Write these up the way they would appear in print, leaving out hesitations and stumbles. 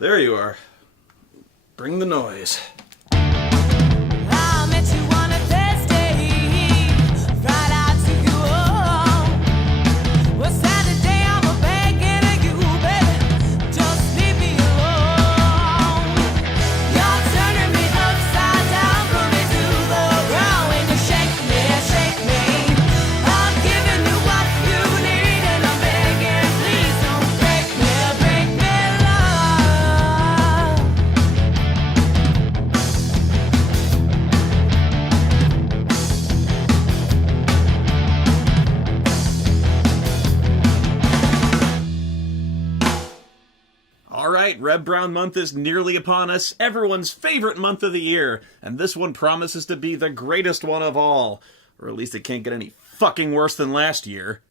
There you are. Bring the noise. I met you on a Thursday, right out to you. Well, Saturday I'm a begging you, baby, just leave me alone. You're turning me upside down, put me to the ground when you shake me, shake me. I'm giving you what you need, and I'm begging, please don't break me, love. Alright, Reb Brown month is nearly upon us, everyone's favorite month of the year, and this one promises to be the greatest one of all. Or at least it can't get any fucking worse than last year.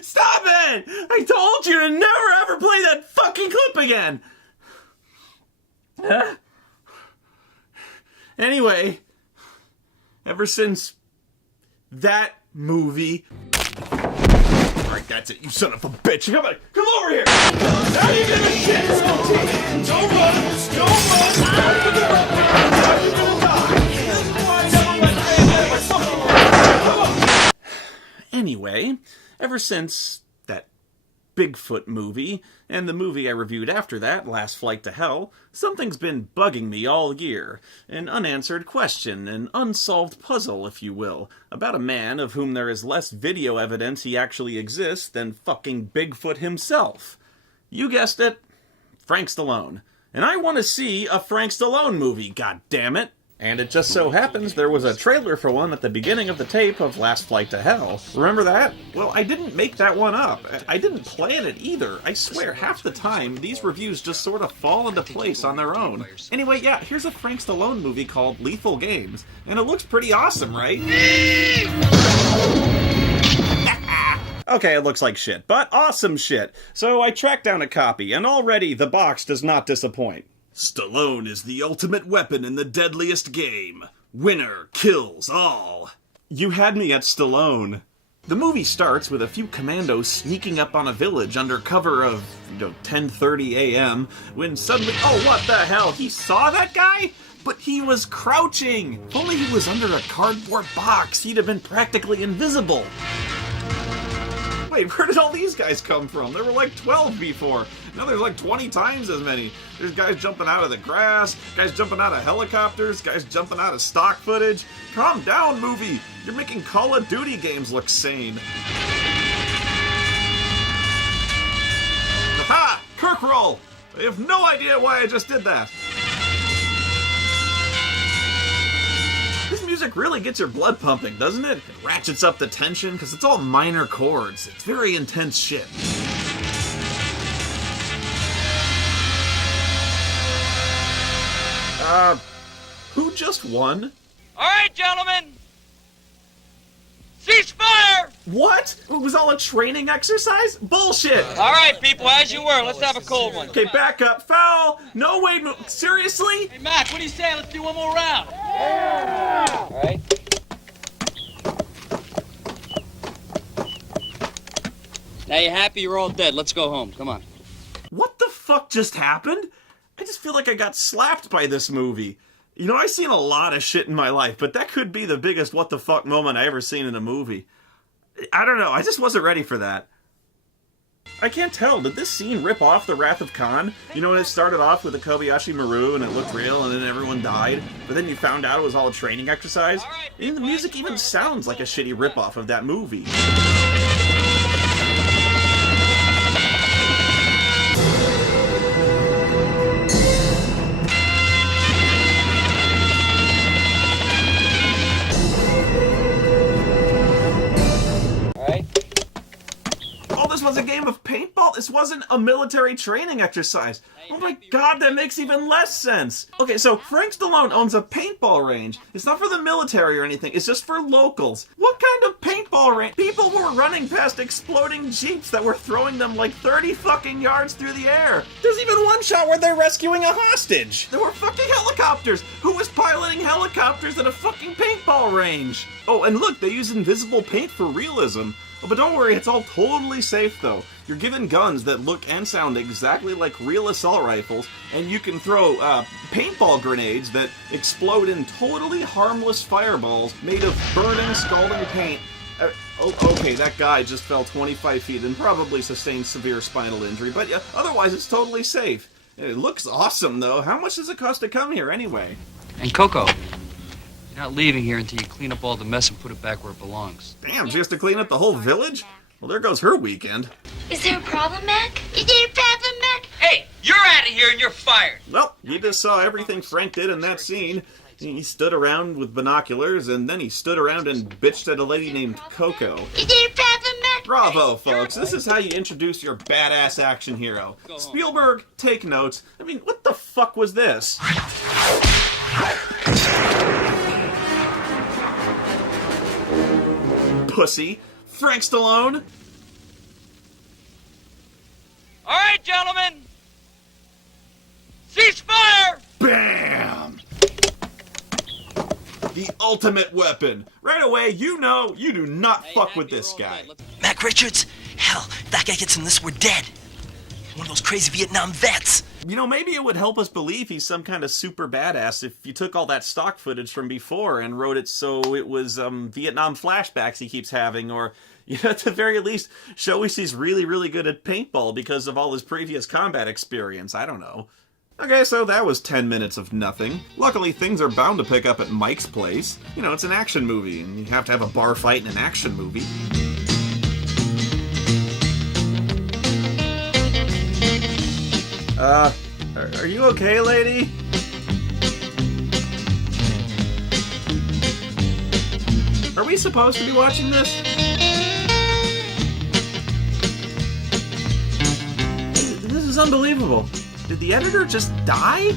Stop it! I told you to never ever play that fucking clip again! Anyway, ever since that movie... Alright, that's it, you son of a bitch. Come over here! Now you're gonna shit! Don't run! Don't run! Now you're gonna die! This is why I never let Anyway, ever since that Bigfoot movie, and the movie I reviewed after that, Last Flight to Hell, something's been bugging me all year. An unanswered question, an unsolved puzzle, if you will, about a man of whom there is less video evidence he actually exists than fucking Bigfoot himself. You guessed it, Frank Stallone. And I want to see a Frank Stallone movie, goddammit! And it just so happens there was a trailer for one at the beginning of the tape of Last Flight to Hell. Remember that? Well, I didn't make that one up. I didn't plan it either. I swear, half the time, these reviews just sort of fall into place on their own. Anyway, yeah, here's a Frank Stallone movie called Lethal Games. And it looks pretty awesome, right? Okay, it looks like shit, but awesome shit. So I tracked down a copy, and already the box does not disappoint. Stallone is the ultimate weapon in the deadliest game. Winner kills all. You had me at Stallone. The movie starts with a few commandos sneaking up on a village under cover of, 10:30 a.m. when suddenly, oh, what the hell, he saw that guy? But he was crouching. If only he was under a cardboard box, he'd have been practically invisible. Wait, where did all these guys come from? There were like 12 before. Now there's like 20 times as many. There's guys jumping out of the grass, guys jumping out of helicopters, guys jumping out of stock footage. Calm down, movie. You're making Call of Duty games look sane. Aha! Kirk roll! I have no idea why I just did that. This music really gets your blood pumping, doesn't it? It ratchets up the tension, because it's all minor chords. It's very intense shit. Who just won? All right, gentlemen. Ceasefire! What? It was all a training exercise? Bullshit! All right, people, as you were. Let's have a cold one. Okay, back up. Foul! No way, seriously? Hey, Mac, what do you say? Let's do one more round. Yeah! All right. Now you're happy you're all dead. Let's go home. Come on. What the fuck just happened? I just feel like I got slapped by this movie. I've seen a lot of shit in my life, but that could be the biggest what the fuck moment I ever seen in a movie. I don't know, I just wasn't ready for that. I can't tell, did this scene rip off The Wrath of Khan? When it started off with the Kobayashi Maru and it looked real and then everyone died, but then you found out it was all a training exercise? And the music even sounds like a shitty ripoff of that movie. This was a game of paintball? This wasn't a military training exercise. Oh my god, that makes even less sense. Okay, so Frank Stallone owns a paintball range. It's not for the military or anything, it's just for locals. What kind of paintball range? People were running past exploding jeeps that were throwing them like 30 fucking yards through the air. There's even one shot where they're rescuing a hostage. There were fucking helicopters. Who was piloting helicopters at a fucking paintball range? Oh, and look, they use invisible paint for realism. Oh, but don't worry, it's all totally safe, though. You're given guns that look and sound exactly like real assault rifles, and you can throw paintball grenades that explode in totally harmless fireballs made of burning, scalding paint. Okay, that guy just fell 25 feet and probably sustained severe spinal injury, but otherwise it's totally safe. It looks awesome, though. How much does it cost to come here, anyway? And Coco, you're not leaving here until you clean up all the mess and put it back where it belongs. Damn, she has to clean up the whole village? Well, there goes her weekend. Is there a problem, Mac? Is there a problem, Mac? Hey, you're out of here and you're fired. Well, you just saw everything Frank did in that scene. He stood around with binoculars, and then he stood around and bitched at a lady named Coco. Is there a problem, Mac? Bravo, folks. This is how you introduce your badass action hero. Spielberg, take notes. I mean, what the fuck was this? Pussy. Frank Stallone. All right, gentlemen. Cease fire! Bam! The ultimate weapon. Right away, you know you do not fuck with this guy. Mac Richards? Hell, if that guy gets in this, we're dead. One of those crazy Vietnam vets. You know, maybe it would help us believe he's some kind of super badass if you took all that stock footage from before and wrote it so it was Vietnam flashbacks he keeps having, or at the very least, show us he's really, really good at paintball because of all his previous combat experience. I don't know. Okay, so that was 10 minutes of nothing. Luckily, things are bound to pick up at Mike's place. You know, it's an action movie, and you have to have a bar fight in an action movie. Are you okay, lady? Are we supposed to be watching this? This is unbelievable. Did the editor just die?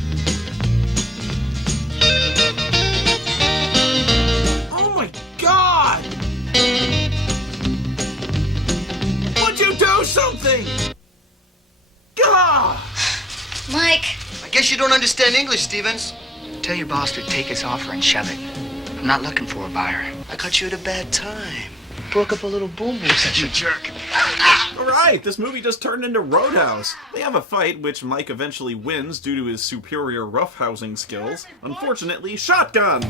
Oh my god! Would you do something? Gah! Mike. I guess you don't understand English, Stevens. Tell your boss to take his offer and shove it. I'm not looking for a buyer. I caught you at a bad time. Broke up a little boom boom session. Jerk. Alright, this movie just turned into Roadhouse. They have a fight, which Mike eventually wins due to his superior roughhousing skills. Unfortunately, shotgun!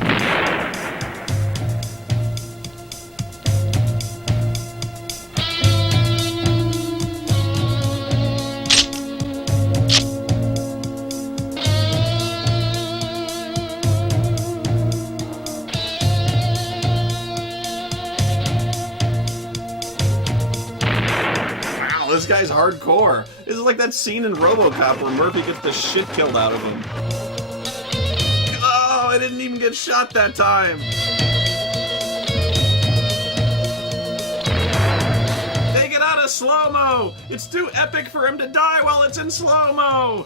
This guy's hardcore. This is like that scene in RoboCop where Murphy gets the shit killed out of him. Oh, I didn't even get shot that time. Take it out of slow-mo. It's too epic for him to die while it's in slow-mo.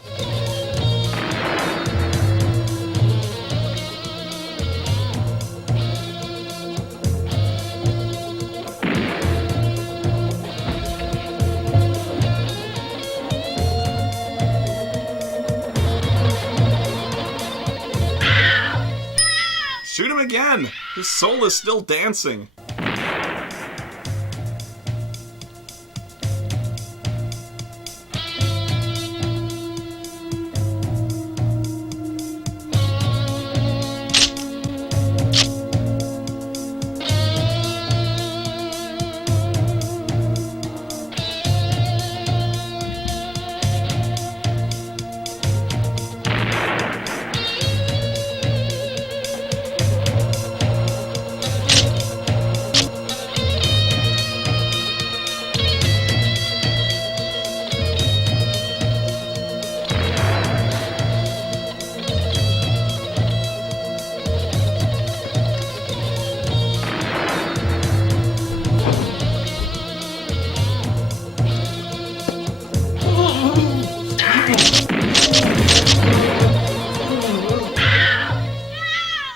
Shoot him again! His soul is still dancing.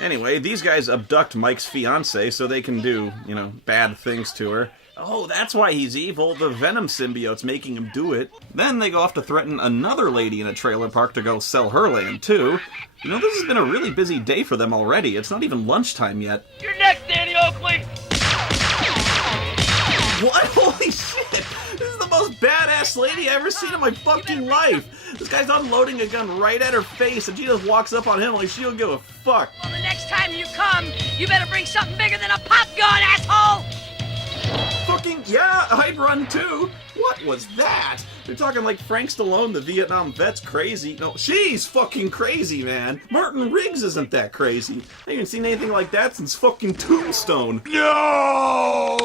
Anyway, these guys abduct Mike's fiancée so they can do, bad things to her. Oh, that's why he's evil. The Venom symbiote's making him do it. Then they go off to threaten another lady in a trailer park to go sell her land, too. This has been a really busy day for them already. It's not even lunchtime yet. You're next, Danny Oakley! What? Holy shit! This is the most badass lady I ever seen in my fucking life. This guy's unloading a gun right at her face, and she just walks up on him like she don't give a fuck. Well, the next time you come, you better bring something bigger than a pop gun, asshole! Fucking, yeah, I'd run too. What was that? They're talking like Frank Stallone, the Vietnam vet's crazy. No, she's fucking crazy, man. Martin Riggs isn't that crazy. I haven't seen anything like that since fucking Tombstone. No!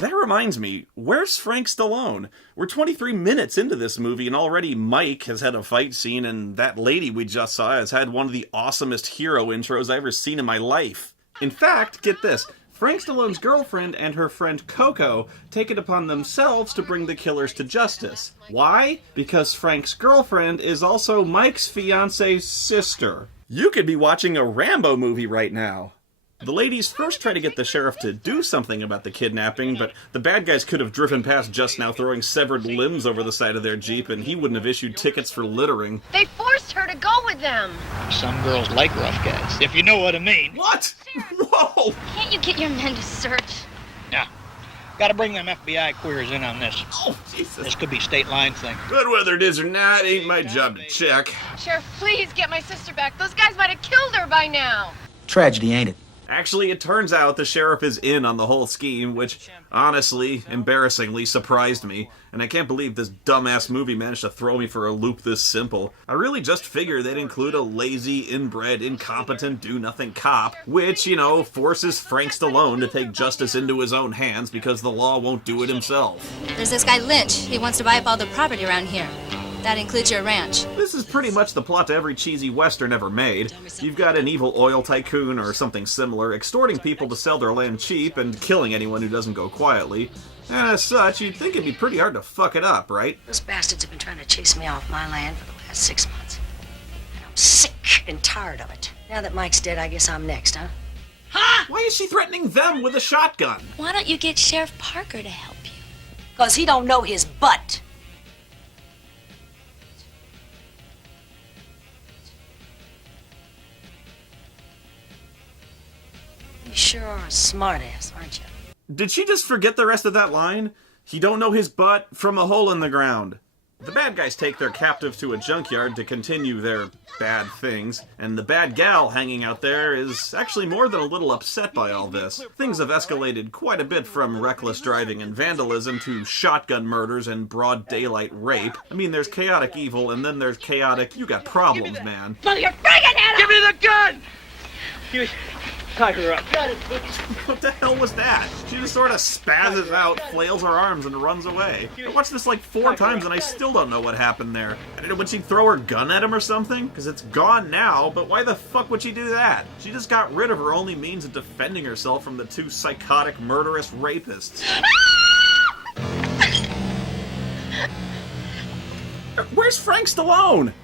That reminds me, where's Frank Stallone? We're 23 minutes into this movie, and already Mike has had a fight scene, and that lady we just saw has had one of the awesomest hero intros I've ever seen in my life. In fact, get this, Frank Stallone's girlfriend and her friend Coco take it upon themselves to bring the killers to justice. Why? Because Frank's girlfriend is also Mike's fiance's sister. You could be watching a Rambo movie right now. The ladies first try to get the sheriff to do something about the kidnapping, but the bad guys could have driven past just now throwing severed limbs over the side of their Jeep, and he wouldn't have issued tickets for littering. They forced her to go with them. Some girls like rough guys, if you know what I mean. What? Whoa! Can't you get your men to search? Yeah. Gotta bring them FBI queers in on this. Oh, Jesus. This could be state line thing. But whether it is or not, ain't my job to check. Sheriff, please get my sister back. Those guys might have killed her by now. Tragedy, ain't it? Actually, it turns out the sheriff is in on the whole scheme, which, honestly, embarrassingly surprised me. And I can't believe this dumbass movie managed to throw me for a loop this simple. I really just figured they'd include a lazy, inbred, incompetent, do-nothing cop, which, you know, forces Frank Stallone to take justice into his own hands because the law won't do it himself. There's this guy Lynch. He wants to buy up all the property around here. That includes your ranch. This is pretty much the plot to every cheesy western ever made. You've got an evil oil tycoon or something similar extorting people to sell their land cheap and killing anyone who doesn't go quietly. And as such, you'd think it'd be pretty hard to fuck it up, right? Those bastards have been trying to chase me off my land for the last 6 months. And I'm sick and tired of it. Now that Mike's dead, I guess I'm next, huh? Why is she threatening them with a shotgun? Why don't you get Sheriff Parker to help you? 'Cause he don't know his butt. You sure are a smartass, aren't you? Did she just forget the rest of that line? He don't know his butt from a hole in the ground. The bad guys take their captive to a junkyard to continue their bad things, and the bad gal hanging out there is actually more than a little upset by all this. Things have escalated quite a bit from reckless driving and vandalism to shotgun murders and broad daylight rape. I mean, there's chaotic evil, and then there's chaotic, you got problems, man. Mother, you're freaking at Give me the gun! Tie her up. What the hell was that? She just sort of spazzes out, flails her arms, and runs away. I watched this like 4 times and I still don't know what happened there. I don't know, would she throw her gun at him or something? Because it's gone now, but why the fuck would she do that? She just got rid of her only means of defending herself from the 2 psychotic, murderous rapists. Where's Frank Stallone?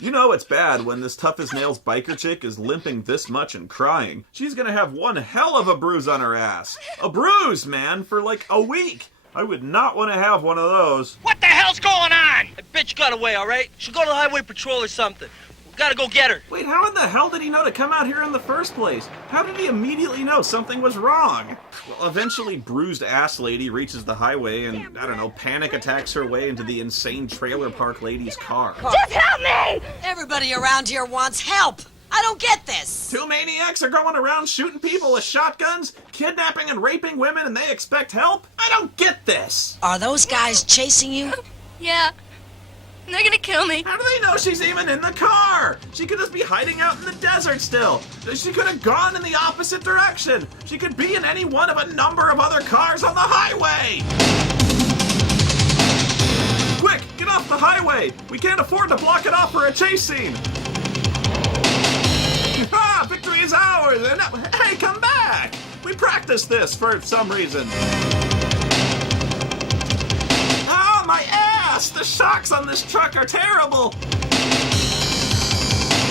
You know it's bad when this tough-as-nails biker chick is limping this much and crying. She's gonna have one hell of a bruise on her ass. A bruise, man, for like a week. I would not want to have one of those. What the hell's going on? That bitch got away, all right? She'll go to the highway patrol or something. We gotta go get her. Wait, how in the hell did he know to come out here in the first place? How did he immediately know something was wrong? Well, eventually, bruised ass lady reaches the highway and, I don't know, panic attacks her way into the insane trailer park lady's car. Just help me! Everybody around here wants help. I don't get this. 2 maniacs are going around shooting people with shotguns, kidnapping and raping women, and they expect help? I don't get this. Are those guys chasing you? Yeah. They're gonna kill me. How do they know she's even in the car? She could just be hiding out in the desert still. She could have gone in the opposite direction. She could be in any one of a number of other cars on the highway. Quick, get off the highway. We can't afford to block it off for a chase scene. Ah, victory is ours. And hey, come back. We practiced this for some reason. Oh, my ass! The shocks on this truck are terrible!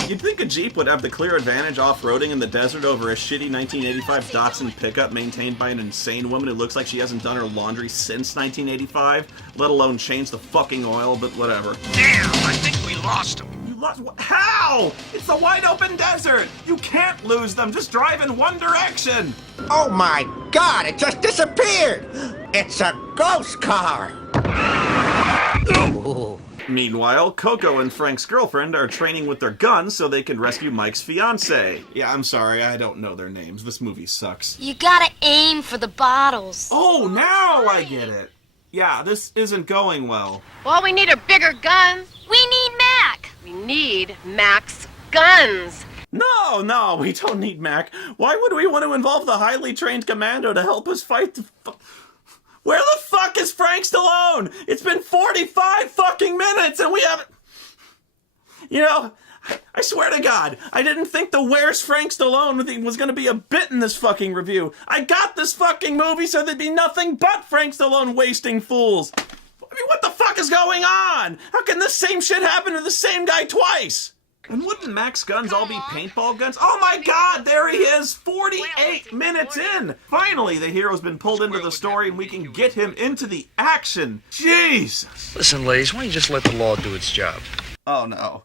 You'd think a Jeep would have the clear advantage off-roading in the desert over a shitty 1985 Datsun pickup maintained by an insane woman who looks like she hasn't done her laundry since 1985, let alone change the fucking oil, but whatever. Damn, I think we lost him. You lost? How? It's the wide-open desert! You can't lose them! Just drive in one direction! Oh my God, it just disappeared! It's a ghost car! Meanwhile, Coco and Frank's girlfriend are training with their guns so they can rescue Mike's fiancée. Yeah, I'm sorry, I don't know their names. This movie sucks. You gotta aim for the bottles. Oh, now I get it. Yeah, this isn't going well. Well, we need a bigger guns. We need Mac. We need Mac's guns. No, we don't need Mac. Why would we want to involve the highly trained commando to help us fight the... Where the fuck is Frank Stallone? It's been 45 fucking minutes and we haven't... You know, I swear to God, I didn't think the Where's Frank Stallone thing was gonna be a bit in this fucking review. I got this fucking movie so there'd be nothing but Frank Stallone wasting fools. I mean, what the fuck is going on? How can this same shit happen to the same guy twice? And wouldn't Mac's guns all be paintball guns? Oh my God, there he is, 48 minutes in! Finally, the hero's been pulled into the story and we can get him into the action. Jesus! Listen, ladies, why don't you just let the law do its job? Oh no.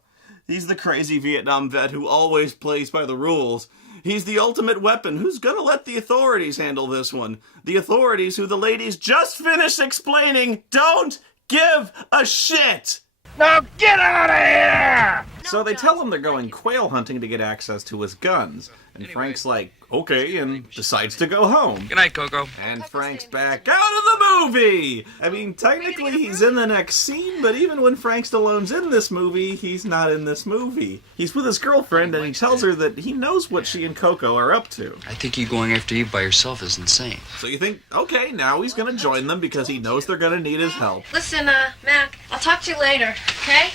He's the crazy Vietnam vet who always plays by the rules. He's the ultimate weapon who's gonna let the authorities handle this one. The authorities who the ladies just finished explaining don't give a shit! Now get out of here! So they tell him they're going quail hunting to get access to his guns. And Frank's like, okay, and decides to go home. Good night, Coco. And Frank's back out of the movie! I mean, technically he's in the next scene, but even when Frank Stallone's in this movie, he's not in this movie. He's with his girlfriend and he tells her that he knows what she and Coco are up to. I think you going after Eve by yourself is insane. So you think, okay, now he's gonna join them because he knows they're gonna need his help. Listen, Mac, I'll talk to you later, okay?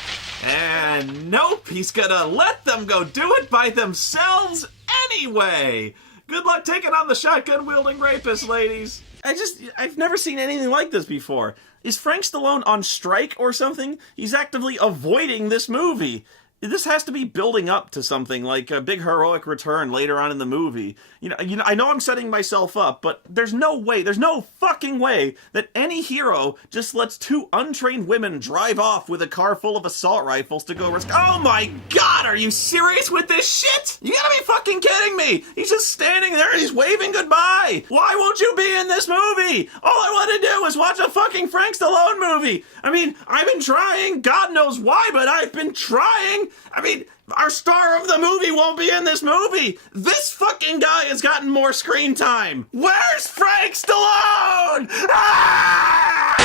And nope, he's gonna let them go do it by themselves anyway. Good luck taking on the shotgun-wielding rapist, ladies. I've never seen anything like this before. Is Frank Stallone on strike or something? He's actively avoiding this movie. This has to be building up to something like a big heroic return later on in the movie. You know, I know I'm setting myself up, but there's no fucking way that any hero just lets two untrained women drive off with a car full of assault rifles to go rescue. Oh my God, are you serious with this shit? You gotta be fucking kidding me! He's just standing there and he's waving goodbye! Why won't you be in this movie? All I want to do is watch a fucking Frank Stallone movie! I mean, I've been trying, God knows why, but I've been trying! I mean, our star of the movie won't be in this movie. This fucking guy has gotten more screen time. Where's Frank Stallone? Ah!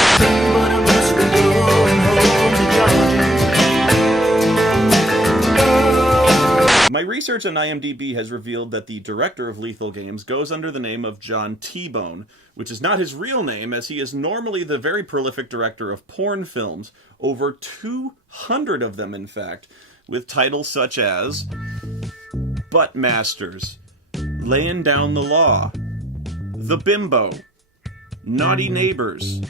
My research on IMDb has revealed that the director of Lethal Games goes under the name of John T-Bone, which is not his real name, as he is normally the very prolific director of porn films, over 200 of them in fact, with titles such as Butt Masters, Laying Down the Law, The Bimbo, Naughty Neighbors,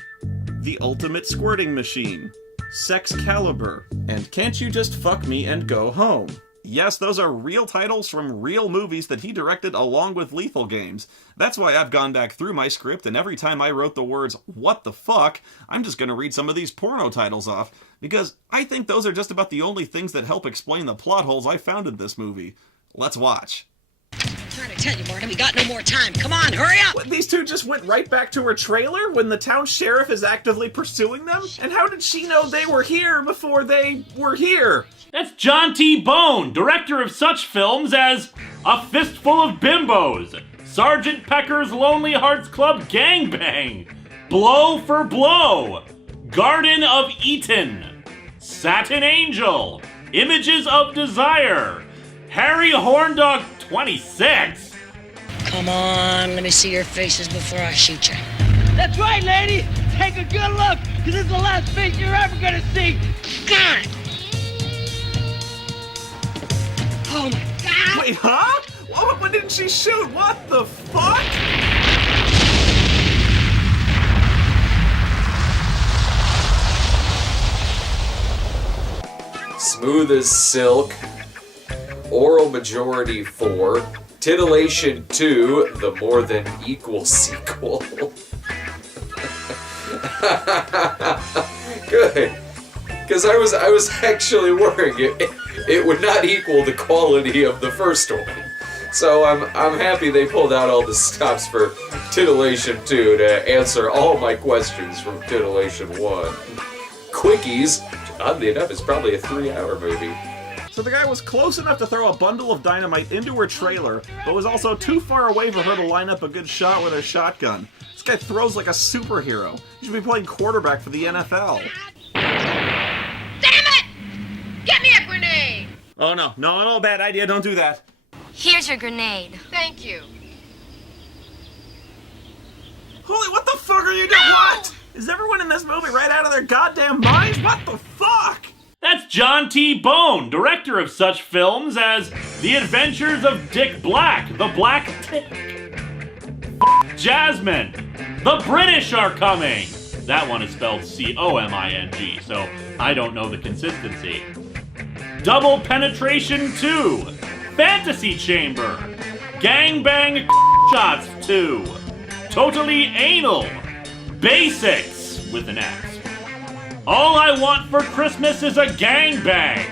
The Ultimate Squirting Machine, Sex Caliber, and Can't You Just Fuck Me and Go Home. Yes, those are real titles from real movies that he directed along with Lethal Games. That's why I've gone back through my script, and every time I wrote the words, what the fuck, I'm just gonna read some of these porno titles off, because I think those are just about the only things that help explain the plot holes I found in this movie. Let's watch. I'm trying to tell you, Martin, we got no more time. Come on, hurry up! What, these two just went right back to her trailer when the town sheriff is actively pursuing them? And how did she know they were here before they were here? That's John T. Bone, director of such films as A Fistful of Bimbos, Sergeant Pecker's Lonely Hearts Club Gangbang, Blow for Blow, Garden of Eden, Satin Angel, Images of Desire, Harry Horndog 26. Come on, let me see your faces before I shoot you. That's right, lady. Take a good look, because this is the last face you're ever going to see. God! Oh my God! Wait, huh? What didn't she shoot? What the fuck? Smooth as Silk, Oral Majority 4, Titillation 2, the More Than Equal sequel. Good. Because I was actually worried it would not equal the quality of the first one. So I'm happy they pulled out all the stops for Titillation 2 to answer all my questions from Titillation 1. Quickies, oddly enough, it's probably a 3-hour movie. So the guy was close enough to throw a bundle of dynamite into her trailer, but was also too far away for her to line up a good shot with her shotgun. This guy throws like a superhero. He should be playing quarterback for the NFL. Damn it! Get me a grenade! Oh no, bad idea, don't do that. Here's your grenade. Thank you. Holy, what the fuck are you doing? What? Is everyone in this movie right out of their goddamn minds? What the fuck? That's John T. Bone, director of such films as The Adventures of Dick Black, The Black Tick, Jasmine, The British Are Coming. That one is spelled C-O-M-I-N-G, so I don't know the consistency. Double Penetration 2, Fantasy Chamber, Gangbang Shots 2, Totally Anal, Basics with an X. All I Want for Christmas is a Gangbang.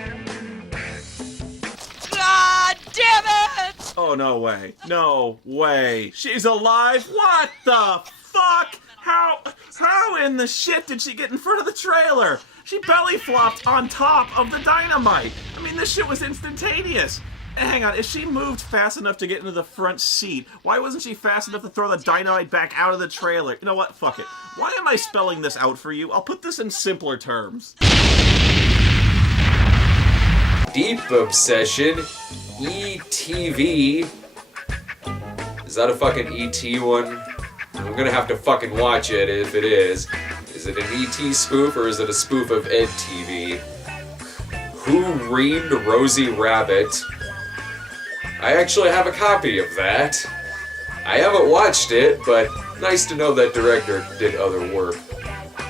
God damn it! Oh, no way. No way. She's alive? What the fuck? How in the shit did she get in front of the trailer? She belly flopped on top of the dynamite. I mean, this shit was instantaneous. Hang on, if she moved fast enough to get into the front seat, why wasn't she fast enough to throw the dynamite back out of the trailer? You know what? Fuck it. Why am I spelling this out for you? I'll put this in simpler terms. Deep Obsession, ETV. Is that a fucking ET one? I'm gonna have to fucking watch it if it is. Is it an ET spoof or is it a spoof of Ed TV? Who Reamed Rosie Rabbit? I actually have a copy of that. I haven't watched it, but nice to know that director did other work.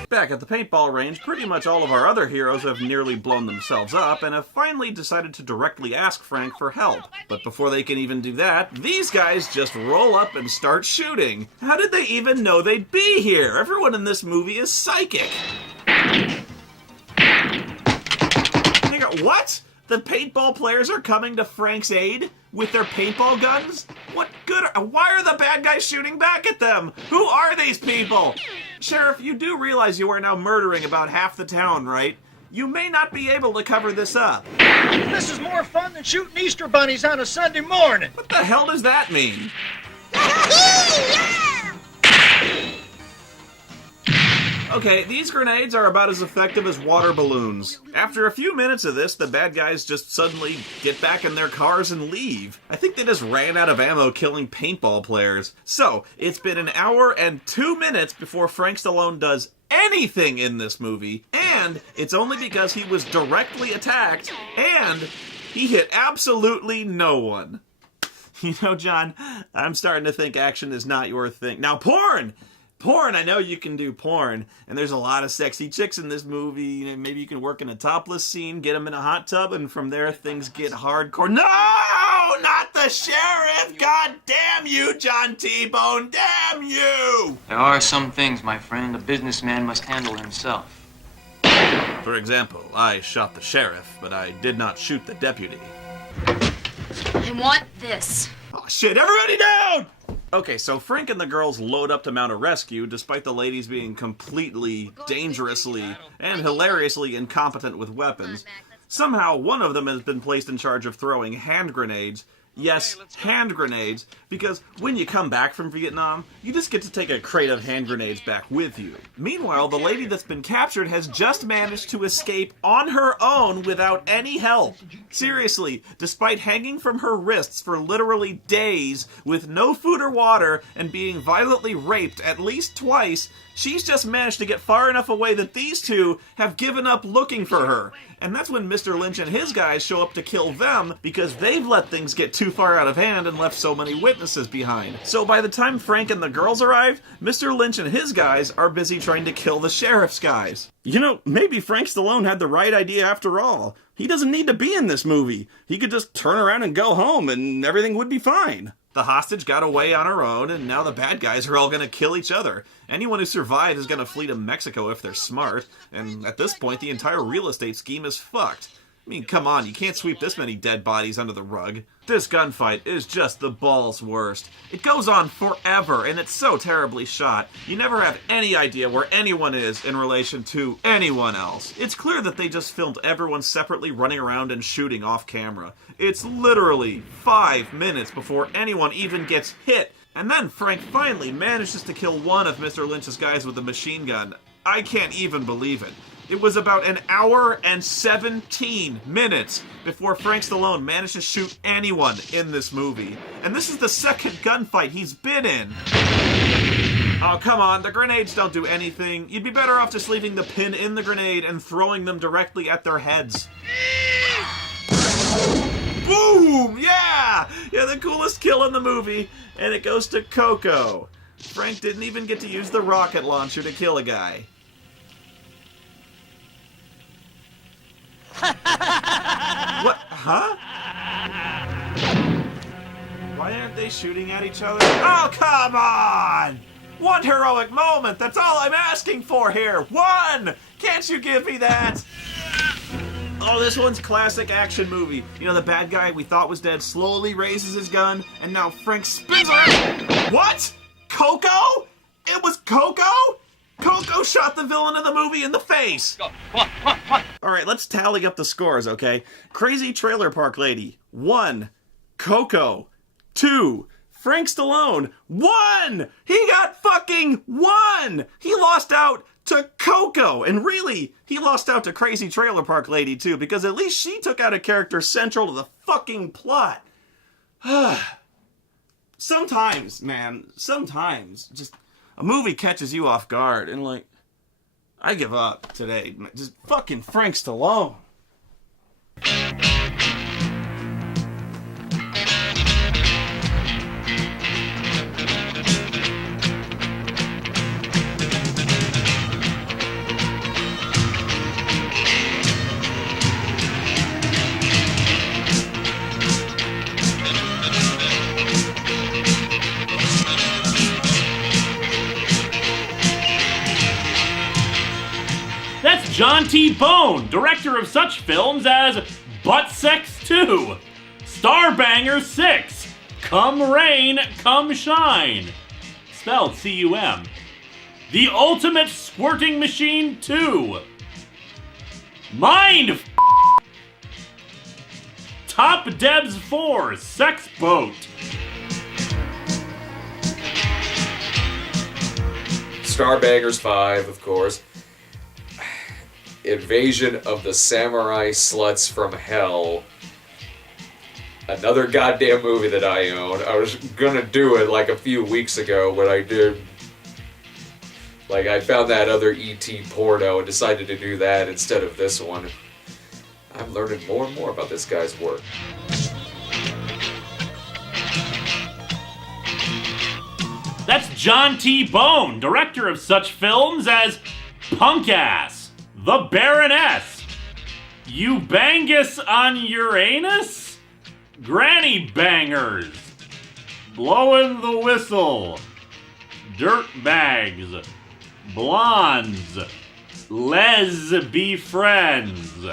Back at the paintball range, pretty much all of our other heroes have nearly blown themselves up and have finally decided to directly ask Frank for help. But before they can even do that, these guys just roll up and start shooting. How did they even know they'd be here? Everyone in this movie is psychic. Hang on, what? The paintball players are coming to Frank's aid with their paintball guns? What good why are the bad guys shooting back at them? Who are these people? Sheriff, you do realize you are now murdering about half the town, right? You may not be able to cover this up. This is more fun than shooting Easter bunnies on a Sunday morning. What the hell does that mean? Okay, these grenades are about as effective as water balloons. After a few minutes of this, the bad guys just suddenly get back in their cars and leave. I think they just ran out of ammo killing paintball players. So, it's been an hour and 2 minutes before Frank Stallone does anything in this movie, and it's only because he was directly attacked, and he hit absolutely no one. You know, John, I'm starting to think action is not your thing. Now, porn! Porn, I know you can do porn, and there's a lot of sexy chicks in this movie. Maybe you can work in a topless scene, get them in a hot tub, and from there things get hardcore. No! Not the sheriff! God damn you, John T-Bone! Damn you! There are some things, my friend, a businessman must handle himself. For example, I shot the sheriff, but I did not shoot the deputy. I want this. Oh shit, everybody down! Okay, so Frank and the girls load up to mount a rescue, despite the ladies being completely, dangerously, and hilariously incompetent with weapons. Somehow, one of them has been placed in charge of throwing hand grenades. Yes, hand grenades, because when you come back from Vietnam, you just get to take a crate of hand grenades back with you. Meanwhile, the lady that's been captured has just managed to escape on her own without any help. Seriously, despite hanging from her wrists for literally days with no food or water and being violently raped at least twice, she's just managed to get far enough away that these two have given up looking for her. And that's when Mr. Lynch and his guys show up to kill them because they've let things get too far out of hand and left so many witnesses behind. So by the time Frank and the girls arrive, Mr. Lynch and his guys are busy trying to kill the sheriff's guys. You know, maybe Frank Stallone had the right idea after all. He doesn't need to be in this movie. He could just turn around and go home and everything would be fine. The hostage got away on her own, and now the bad guys are all going to kill each other. Anyone who survives is going to flee to Mexico if they're smart, and at this point the entire real estate scheme is fucked. I mean, come on, you can't sweep this many dead bodies under the rug. This gunfight is just the balls worst. It goes on forever, and it's so terribly shot. You never have any idea where anyone is in relation to anyone else. It's clear that they just filmed everyone separately running around and shooting off camera. It's literally 5 minutes before anyone even gets hit. And then Frank finally manages to kill one of Mr. Lynch's guys with a machine gun. I can't even believe it. It was about an hour and 17 minutes before Frank Stallone managed to shoot anyone in this movie. And this is the second gunfight he's been in. Oh, come on, the grenades don't do anything. You'd be better off just leaving the pin in the grenade and throwing them directly at their heads. Boom! Yeah! Yeah, the coolest kill in the movie, and it goes to Coco. Frank didn't even get to use the rocket launcher to kill a guy. What? Huh? Why aren't they shooting at each other? Oh, come on! One heroic moment, that's all I'm asking for here! One! Can't you give me that? Oh, this one's classic action movie. You know, the bad guy we thought was dead slowly raises his gun, and now Frank spins around. What? Coco? It was Coco? Coco shot the villain of the movie in the face! Go. Come on. Alright, let's tally up the scores, okay? Crazy Trailer Park Lady, 1. Coco, 2. Frank Stallone, 1! He got fucking 1! He lost out to Coco! And really, he lost out to Crazy Trailer Park Lady, too, because at least she took out a character central to the fucking plot. Sometimes, man, just a movie catches you off guard, and like, I give up today. Just fucking Frank Stallone. That's John T. Bone, director of such films as Butt Sex 2, Starbanger 6, Come Rain, Come Shine, spelled C-U-M, The Ultimate Squirting Machine 2, Mind Top Debs 4, Sex Boat, Starbangers 5, of course. Invasion of the Samurai Sluts from Hell. Another goddamn movie that I own. I was gonna do it like a few weeks ago when I did. Like, I found that other E.T. porno and decided to do that instead of this one. I'm learning more and more about this guy's work. That's John T. Bone, director of such films as Punk Ass, The Baroness, Eubangus on Uranus, Granny Bangers, Blowin' the Whistle, Dirt Bags, Blondes, Les Be Friends.